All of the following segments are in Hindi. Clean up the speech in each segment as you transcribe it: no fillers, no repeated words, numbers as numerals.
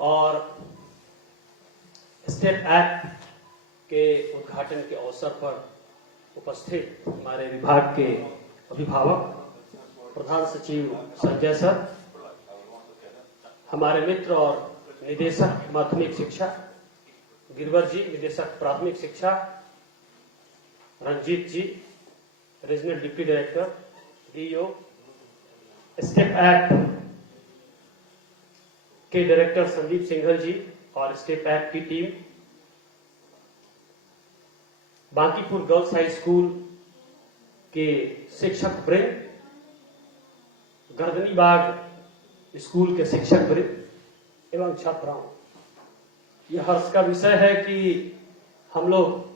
और स्टेप ऐप के उद्घाटन के अवसर पर उपस्थित हमारे विभाग के अभिभावक, प्रधान सचिव संजय सर, हमारे मित्र और निदेशक माध्यमिक शिक्षा गिरवर जी, निदेशक प्राथमिक शिक्षा Ranjeet ji, regional deputy director DO, step app के डायरेक्टर संदीप सिंघल जी और स्टेप ऐप की टीम, बांकीपुर गर्ल्स हाई स्कूल के शिक्षक वृंद, गर्दनीबाग स्कूल के शिक्षक वृंद एवं छात्राओं। यह हर्ष का विषय है कि हम लोग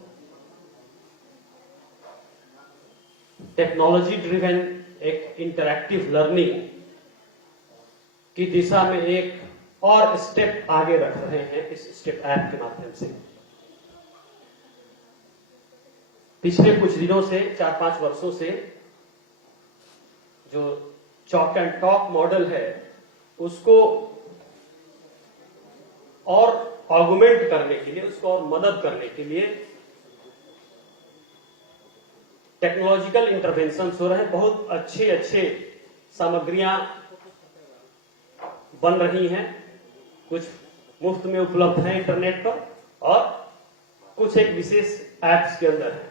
टेक्नोलॉजी ड्रिवन एक इंटरैक्टिव लर्निंग की दिशा में एक और स्टेप आगे रख रहे हैं इस स्टेप ऐप के माध्यम से। पिछले कुछ दिनों से, 4-5 वर्षों से जो चॉक एंड टॉक मॉडल है उसको और ऑगमेंट करने के लिए, उसको और मदद करने के लिए टेक्नोलॉजिकल इंटरवेंशन हो रहे हैं। बहुत अच्छे सामग्रियां बन रही हैं, कुछ मुफ्त में उपलब्ध हैं इंटरनेट पर और कुछ एक विशेष ऐप्स के अंदर है।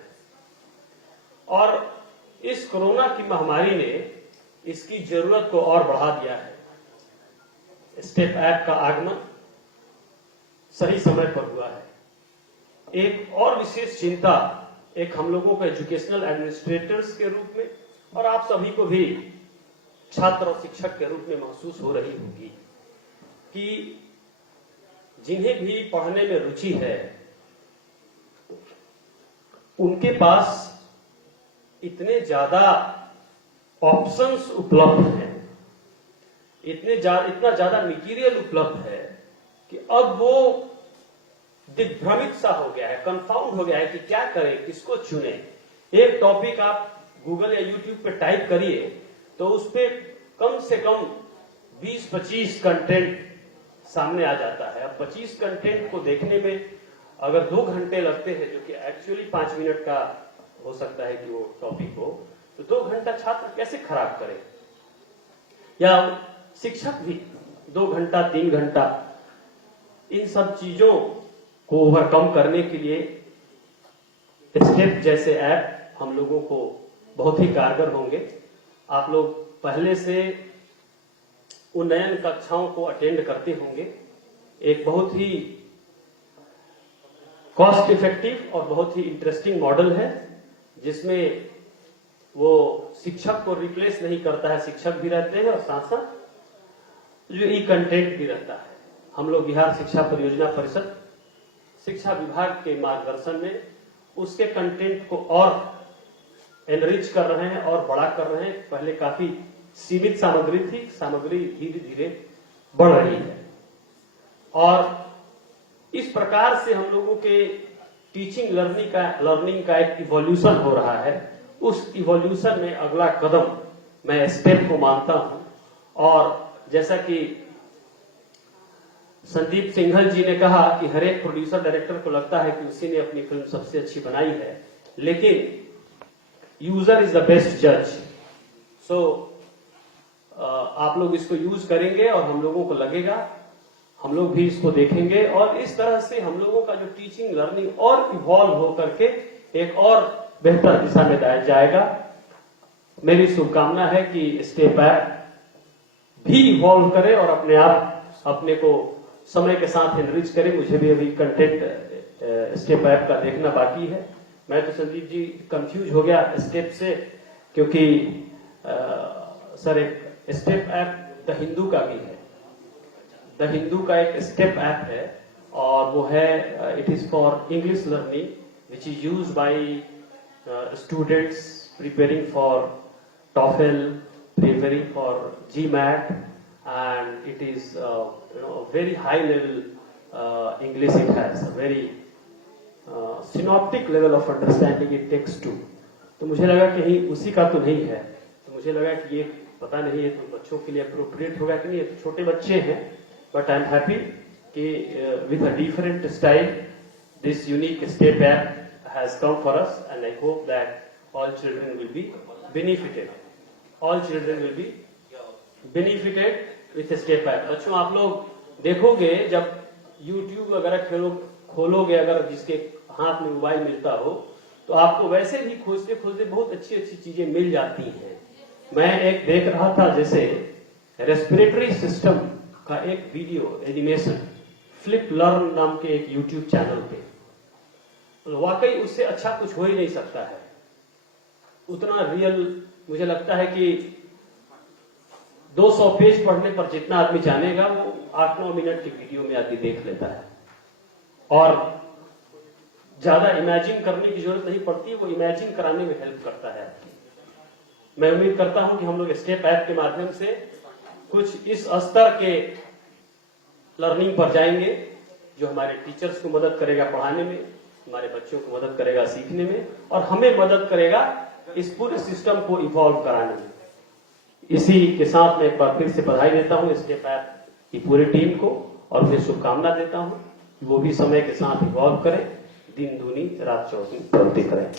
और इस कोरोना की महामारी ने इसकी जरूरत को और बढ़ा दिया है। स्टेप ऐप का आगमन सही समय पर हुआ है। एक और विशेष चिंता एक हम लोगों को एजुकेशनल एडमिनिस्ट्रेटर्स के रूप में और आप सभी को भी छात्र और शिक्षक के रूप में महसूस हो रही होगी कि जिन्हें भी पढ़ने में रुचि है उनके पास इतने ज्यादा ऑप्शंस उपलब्ध हैं, इतना ज्यादा मटेरियल उपलब्ध है कि अब वो दिग्भ्रमित सा हो गया है, कंफाउंड हो गया है कि क्या करें, किसको चुने। एक टॉपिक आप गूगल या यूट्यूब पे टाइप करिए तो उस पे कम से कम 20-25 कंटेंट सामने आ जाता है। अब 25 कंटेंट को देखने में अगर 2 घंटे लगते हैं, जो कि एक्चुअली 5 मिनट का हो सकता है कि वो टॉपिक हो, तो 2 घंटा छात्र कैसे खराब करे, या शिक्षक भी 2 घंटा 3 घंटा। इन सब चीजों को ओवरकम करने के लिए स्टेप जैसे ऐप हम लोगों को बहुत ही कारगर होंगे। आप लोग पहले से उन्नयन कक्षाओं को अटेंड करते होंगे। एक बहुत ही कॉस्ट इफेक्टिव और बहुत ही इंटरेस्टिंग मॉडल है जिसमें वो शिक्षक को रिप्लेस नहीं करता है, शिक्षक भी रहते हैं और साथ साथ जो ई कंटेंट भी रहता है। हम लोग बिहार शिक्षा परियोजना परिषद शिक्षा विभाग के मार्गदर्शन में उसके कंटेंट को और एनरिच कर रहे हैं और बड़ा कर रहे हैं। पहले काफी सीमित सामग्री थी, सामग्री धीरे धीरे बढ़ रही है और इस प्रकार से हम लोगों के टीचिंग लर्निंग का एक इवोल्यूशन हो रहा है। उस इवोल्यूशन में अगला कदम मैं स्टेप को मानता हूं और जैसा कि संदीप सिंघल जी ने कहा कि हर एक प्रोड्यूसर डायरेक्टर को लगता है कि उसी ने अपनी फिल्म सबसे अच्छी बनाई है, लेकिन यूजर इज द बेस्ट जज। सो आप लोग इसको यूज करेंगे और हम लोगों को लगेगा, हम लोग भी इसको देखेंगे और इस तरह से हम लोगों का जो टीचिंग लर्निंग और इवॉल्व हो करके एक और बेहतर दिशा में जाएगा। मेरी शुभकामना है कि स्टेप ऐप भी इवॉल्व करे और अपने आप अपने को समय के साथ एनरिच करे। मुझे भी अभी कंटेंट स्टेप ऐप का देखना बाकी है। मैं तो संदीप जी कंफ्यूज हो गया स्टेप से, क्योंकि सर एक स्टेप ऐप द हिंदू का भी है। द हिंदू का एक स्टेप ऐप है और वो है it is for English learning which is used by students preparing for TOEFL, preparing for GMAT, and it is a very high level English. It has a very synoptic level of understanding it takes to. तो मुझे लगा कि कहीं उसी का तो नहीं है, तो मुझे लगा कि ये पता नहीं है तो बच्चों के लिए अप्रोप्रिएट होगा कि नहीं। ये तो छोटे बच्चे हैं, बट आई एम हैप्पी कि with a different style, this unique step app has come for us, and I hope that all children will be benefited. All children will be benefited with step app. बच्चों आप लोग देखोगे जब YouTube वगैरह खोलोगे, अगर जिसके हाथ में मोबाइल मिलता हो तो आपको वैसे ही खोजते खोजते बहुत अच्छी अच्छी चीजें मिल जाती हैं। मैं एक देख रहा था जैसे रेस्पिरेटरी सिस्टम का एक वीडियो एनिमेशन फ्लिप लर्न नाम के एक YouTube चैनल पे, वाकई उससे अच्छा कुछ हो ही नहीं सकता है। उतना रियल मुझे लगता है कि 200 पेज पढ़ने पर जितना आदमी जानेगा वो 8-9 मिनट की वीडियो में आदमी देख लेता है, और ज्यादा इमेजिन करने की जरूरत नहीं पड़ती, वो इमेजिन कराने में हेल्प करता है। मैं उम्मीद करता हूं कि हम लोग स्टेप ऐप के माध्यम से कुछ इस स्तर के लर्निंग पर जाएंगे जो हमारे टीचर्स को मदद करेगा पढ़ाने में, हमारे बच्चों को मदद करेगा सीखने में, और हमें मदद करेगा इस पूरे सिस्टम को इवॉल्व कराने में। इसी के साथ मैं एक बार फिर से बधाई देता हूं स्टेप ऐप की पूरी टीम को, और उन्हें शुभकामना देता हूं कि वो भी समय के साथ इवॉल्व करें, दिन दूनी रात चौगुनी प्रगति करें।